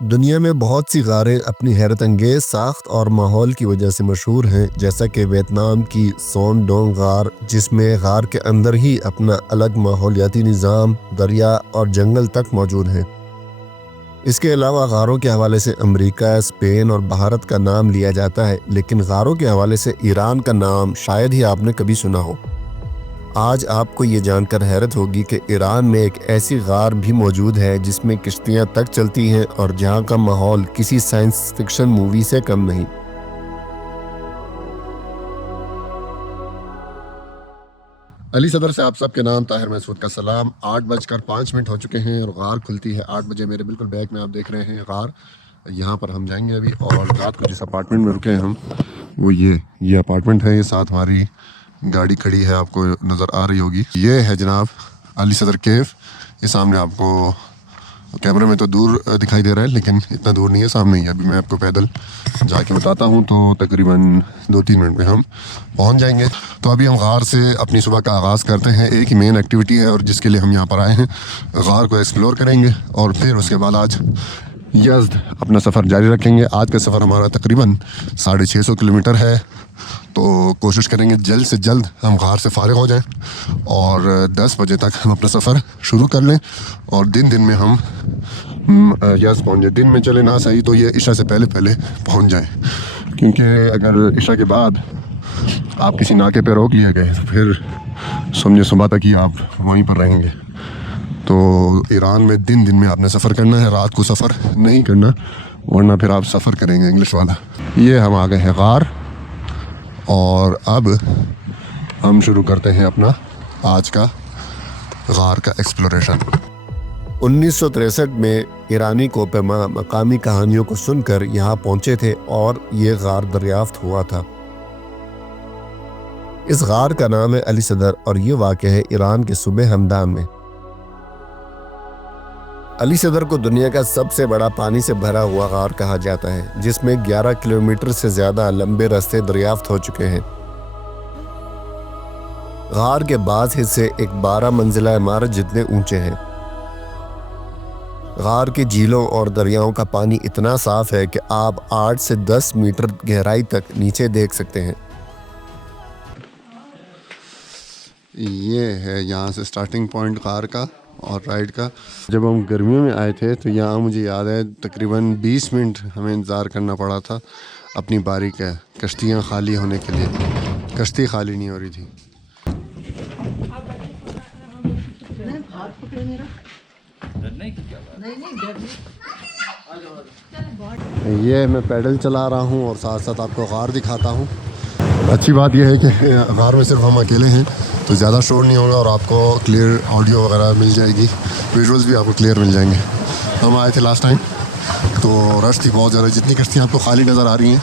दुनिया में बहुत सी गारें अपनी हैरत अंगेज साख्त और माहौल की वजह से मशहूर हैं, जैसा कि वियतनाम की सोन डोंग गार, जिसमें गार के अंदर ही अपना अलग माहौलियाती निज़ाम, दरिया और जंगल तक मौजूद हैं। इसके अलावा गारों के हवाले से अमेरिका, स्पेन और भारत का नाम लिया जाता है, लेकिन गारों के हवाले से ईरान का नाम शायद ही आपने कभी सुना हो। आज आपको ये जानकर हैरत होगी कि ईरान में एक ऐसी गार भी मौजूद है जिसमें किश्तियां तक चलती हैं और जहां का माहौल किसी साइंस फिक्शन मूवी से कम नहीं। अली सदर से आप सबके नाम ताहिर महसूद का सलाम। 8:05 हो चुके हैं और गार खुलती है 8 बजे। मेरे बिल्कुल बैक में आप देख रहे हैं गार। यहाँ पर हम जाएंगे अभी, और रात को जिस अपार्टमेंट में रुके हैं हम, वो ये अपार्टमेंट है। ये साथ हमारी गाड़ी खड़ी है, आपको नज़र आ रही होगी। ये है जनाब अली सदर केव। ये सामने आपको कैमरे में तो दूर दिखाई दे रहा है, लेकिन इतना दूर नहीं है, सामने ही है। अभी मैं आपको पैदल जाके बताता हूँ तो तकरीबन 2-3 मिनट में हम पहुँच जाएंगे। तो अभी हम गार से अपनी सुबह का आगाज़ करते हैं। एक ही मेन एक्टिविटी है और जिसके लिए हम यहाँ पर आए हैं, गार को एक्सप्लोर करेंगे और फिर उसके बाद आज यज़्द अपना सफ़र जारी रखेंगे। आज का सफ़र हमारा तकरीबन 650 किलोमीटर है। तो कोशिश करेंगे जल्द से जल्द हम गार से फ़ारिग हो जाएं और 10 बजे तक हम अपना सफ़र शुरू कर लें और दिन में हम यस पहुँच जाए। दिन में चले ना सही तो ये इशा से पहले पहुँच जाएं, क्योंकि अगर इशा के बाद आप किसी नाके पे रोक लिए गए तो फिर समझे सुबह तक ही आप वहीं पर रहेंगे। तो ईरान में दिन में आपने सफ़र करना है, रात को सफ़र नहीं करना, वरना फिर आप सफ़र करेंगे इंग्लिश वाला। ये हम आ गए हैं गार और अब हम शुरू करते हैं अपना आज का गार का एक्सप्लोरेशन। 1963 में ईरानी कोपेमा मकामी कहानियों को सुनकर यहाँ पहुँचे थे और ये गार दरियाफ्त हुआ था। इस गार का नाम है अली सदर और ये वाक़ है ईरान के सूबे हमदान में। अली सदर को दुनिया का सबसे बड़ा पानी से भरा हुआ गार कहा जाता है, जिसमें 11 किलोमीटर से ज़्यादा लंबे रास्ते दरियाफ्त हो चुके हैं। गार के बाज़ हिस्से एक 12 मंजिला इमारत जितने ऊंचे हैं। गार की झीलों और दरियाओं का पानी इतना साफ है कि आप 8 से 10 मीटर गहराई तक नीचे देख सकते हैं। ये है यहाँ से स्टार्टिंग पॉइंट गार का और राइड का। जब हम गर्मियों में आए थे तो यहाँ मुझे याद है तकरीबन 20 मिनट हमें इंतज़ार करना पड़ा था अपनी बारी का, कश्तियाँ खाली होने के लिए। कश्ती खाली नहीं हो रही थी। ये मैं पैडल चला रहा हूँ और साथ साथ आपको गार दिखाता हूँ। अच्छी बात यह है कि गार में सिर्फ हम अकेले हैं तो ज़्यादा शोर नहीं होगा और आपको क्लियर ऑडियो वगैरह मिल जाएगी, विजुअल्स भी आपको क्लियर मिल जाएंगे। हम आए थे लास्ट टाइम तो रश थी बहुत ज़्यादा। जितनी कश्तियाँ आपको खाली नज़र आ रही हैं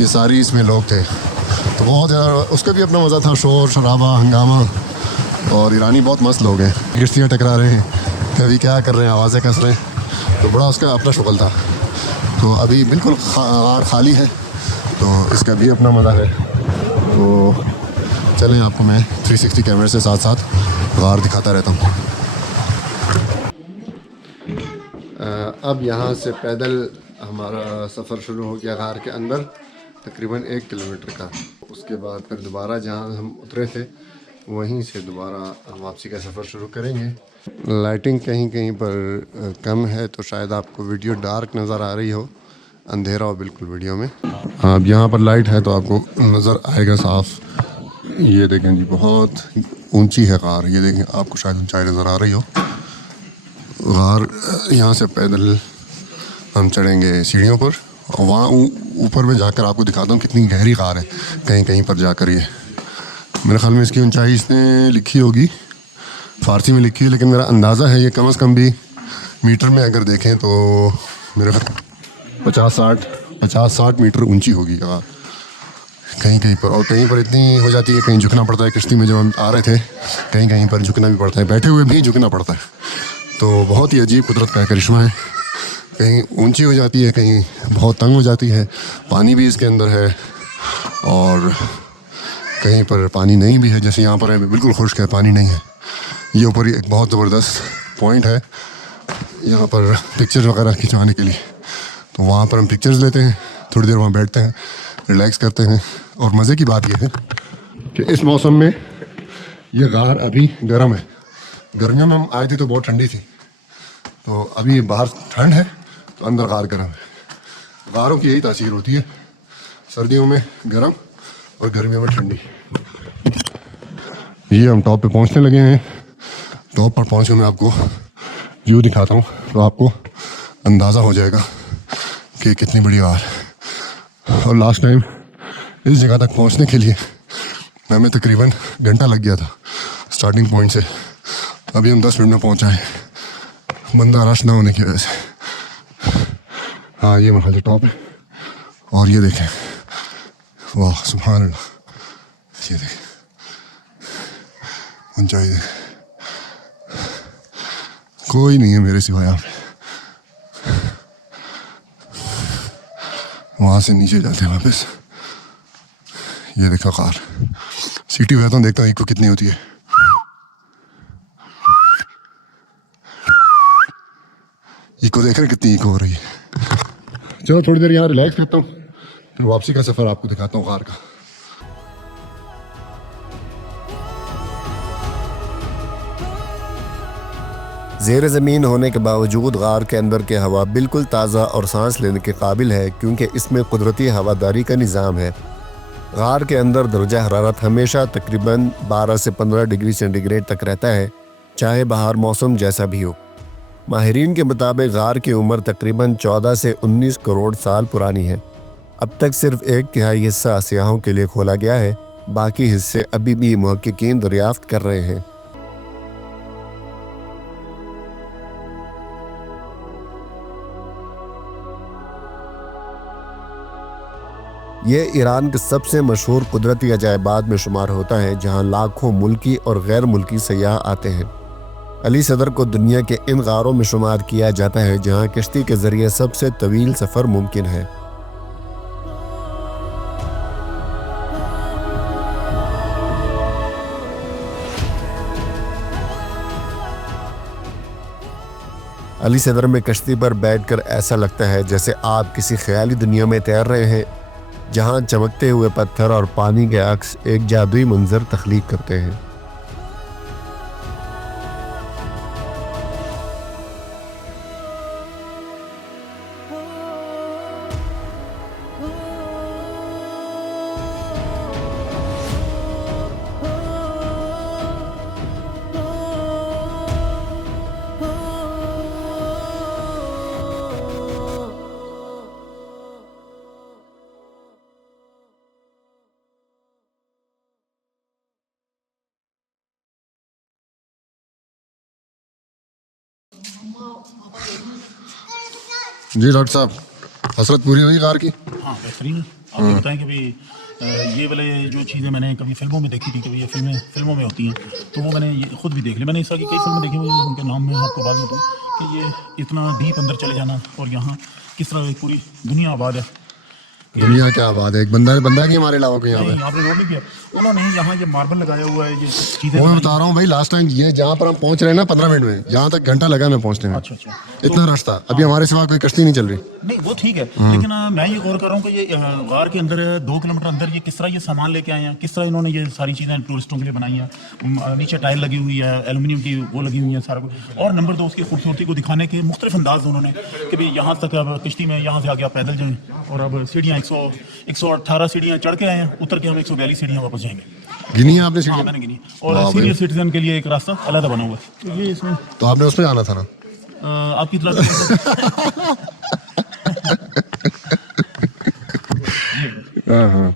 ये सारी इसमें लोग थे, तो बहुत ज़्यादा उसका भी अपना मज़ा था, शोर शराबा हंगामा। और ईरानी बहुत मस्त लोग हैं, कश्तियाँ टकरा रहे हैं, कभी क्या कर रहे हैं, आवाज़ें कस रहे हैं, तो बड़ा उसका अपना शुगल था। तो अभी बिल्कुल गार खाली है तो इसका भी अपना मज़ा है। तो चलें आपको मैं 360 कैमरे से साथ साथ गार दिखाता रहता हूँ। अब यहाँ से पैदल हमारा सफ़र शुरू हो गया गार के अंदर, तकरीबन 1 किलोमीटर का। उसके बाद फिर दोबारा जहाँ हम उतरे थे वहीं से दोबारा वापसी का सफ़र शुरू करेंगे। लाइटिंग कहीं कहीं पर कम है तो शायद आपको वीडियो डार्क नज़र आ रही हो, अंधेरा हो बिल्कुल वीडियो में। अब यहाँ पर लाइट है तो आपको नज़र आएगा साफ। ये देखें जी, बहुत ऊंची है गार। ये देखें, आपको शायद ऊंचाई नज़र आ रही हो। गार यहाँ से पैदल हम चढ़ेंगे सीढ़ियों पर और वहाँ ऊपर में जाकर आपको दिखाता हूँ कितनी गहरी गार है। कहीं कहीं पर जाकर ये मेरे ख्याल में इसकी ऊंचाई इसने लिखी होगी, फ़ारसी में लिखी है, लेकिन मेरा अंदाज़ा है ये कम से कम भी मीटर में अगर देखें तो मेरे 50-60 मीटर ऊंची होगी गार कहीं कहीं पर। और कहीं पर इतनी हो जाती है, कहीं झुकना पड़ता है। किश्ती में जब हम आ रहे थे कहीं कहीं पर झुकना भी पड़ता है, बैठे हुए भी झुकना पड़ता है। तो बहुत ही अजीब कुदरत का करिश्मा है। कहीं ऊंची हो जाती है, कहीं बहुत तंग हो जाती है। पानी भी इसके अंदर है और कहीं पर पानी नहीं भी है, जैसे यहाँ पर है बिल्कुल खुश्क है, पानी नहीं है। ये ऊपर एक बहुत ज़बरदस्त पॉइंट है यहाँ पर पिक्चर वगैरह खिंचवाने के लिए। तो वहाँ पर हम पिक्चर्स लेते हैं, थोड़ी देर वहाँ बैठते हैं, रिलैक्स करते हैं। और मज़े की बात यह है कि इस मौसम में ये गार अभी गर्म है। गर्मियों में हम आए थे तो बहुत ठंडी थी, तो अभी बाहर ठंड है तो अंदर गार गर्म है। गारों की यही तासीर होती है, सर्दियों में गर्म और गर्मियों में ठंडी। ये हम टॉप पे पहुंचने लगे हैं। टॉप पर पहुंच के मैं आपको व्यू दिखाता हूँ तो आपको अंदाज़ा हो जाएगा कि कितनी बड़ी गार। और लास्ट टाइम इस जगह तक पहुंचने के लिए हमें तकरीबन घंटा लग गया था स्टार्टिंग पॉइंट से। अभी हम 10 मिनट में पहुंचा है, बंदा रश ना होने की वजह से। हाँ, ये वहाँ से टॉप है और ये देखें, वाह सुभान अल्लाह, ये देखें ऊंचाई देखें, कोई नहीं है मेरे सिवाय यहाँ पे। वहाँ से नीचे जाते हैं वापस। ये देखो कार, सीटी बजाता हूँ, देखता हूँ इको कितनी होती है। इको देख रहे हैं कितनी इको हो रही है। चलो थोड़ी देर यहाँ रिलैक्स करता हूँ, फिर वापसी का सफ़र आपको दिखाता हूँ कार का। ज़ेर ज़मीन होने के बावजूद गार के अंदर की हवा बिल्कुल ताज़ा और सांस लेने के काबिल है, क्योंकि इसमें कुदरती हवादारी का निज़ाम है। गार के अंदर दर्जा हरारत हमेशा तकरीबन 12 से 15 डिग्री सेंटीग्रेड तक रहता है, चाहे बाहर मौसम जैसा भी हो। माहिरीन के मुताबिक गार की उम्र तकरीबन 14 से 19 करोड़ साल पुरानी है। अब तक सिर्फ 1/3 हिस्सा सियाहों के लिए खोला गया है, बाकी हिस्से अभी भी मुहक्किकीन दरियाफ्त कर रहे हैं। ये ईरान के सबसे मशहूर कुदरती अजायबात में शुमार होता है, जहाँ लाखों मुल्की और गैर मुल्की सयाह आते हैं। अली सदर को दुनिया के इन गारों में शुमार किया जाता है जहाँ किश्ती के जरिए सबसे तवील सफ़र मुमकिन है। अली सदर में कश्ती पर बैठकर ऐसा लगता है जैसे आप किसी ख्याली दुनिया में तैर रहे हैं, जहाँ चमकते हुए पत्थर और पानी के अक्स एक जादुई मंजर तख्लीक करते हैं। जी डॉक्टर साहब, हसरत पूरी हुई कार की? हाँ, बेहतरीन। आपको बताएं कि भाई ये वाले जो चीज़ें मैंने कभी फिल्मों में देखी थी, कभी ये फिल्मों में होती हैं, तो वो मैंने ये खुद भी देख ली। मैंने इस तरह की कई फिल्में देखी हुई, उनके नाम में आपको बात दूँ कि ये इतना डीप अंदर चले जाना और यहाँ किस तरह एक पूरी दुनिया आबाद है। दुनिया क्या बात है, एक बंदा है कि हमारे अलावा कोई यहाँ पे? यहाँ पे रोड नहीं किया उन्होंने, यहाँ ये मार्बल लगाया हुआ है, ये चीज़ें। वो मैं बता रहा हूँ भाई, लास्ट टाइम ये जहाँ पर हम पहुँच रहे हैं ना 15 मिनट में, यहाँ तक घंटा लगा मैं पहुँचने में। अच्छा अच्छा, इतना रास्ता। अभी हमारे सिवा कोई कश्ती नहीं चल रही। नहीं वो ठीक है, लेकिन मैं ये गौर कर रहा हूँ कि ये गार के अंदर 2 किलोमीटर अंदर ये किस तरह ये सामान लेके आए हैं, किस तरह इन्होंने ये सारी चीज़ें टूरिस्टों के लिए बनाई हैं। नीचे टाइल लगी हुई है, एल्यूमिनियम की वो लगी हुई है, सारा कुछ। और नंबर 2, उसकी खूबसूरती को दिखाने के मुख्तलिफ अंदाज उन्होंने कि भाई यहाँ तक अब किश्ती में यहाँ से आगे आप पैदल जाएँ, और अब सीढ़ियाँ 118 सीढ़ियाँ चढ़ के आए हैं, उतर के हम 142 सीढ़ियाँ वापस जाएंगे। गिनी है आपने? हाँ मैंने गिनी। और सीनियर सिटीजन के लिए एक रास्ता अलग बना हुआ है, तो ये इसमें तो आपने उसमें जाना था ना? आपकी तरफ हाँ हाँ,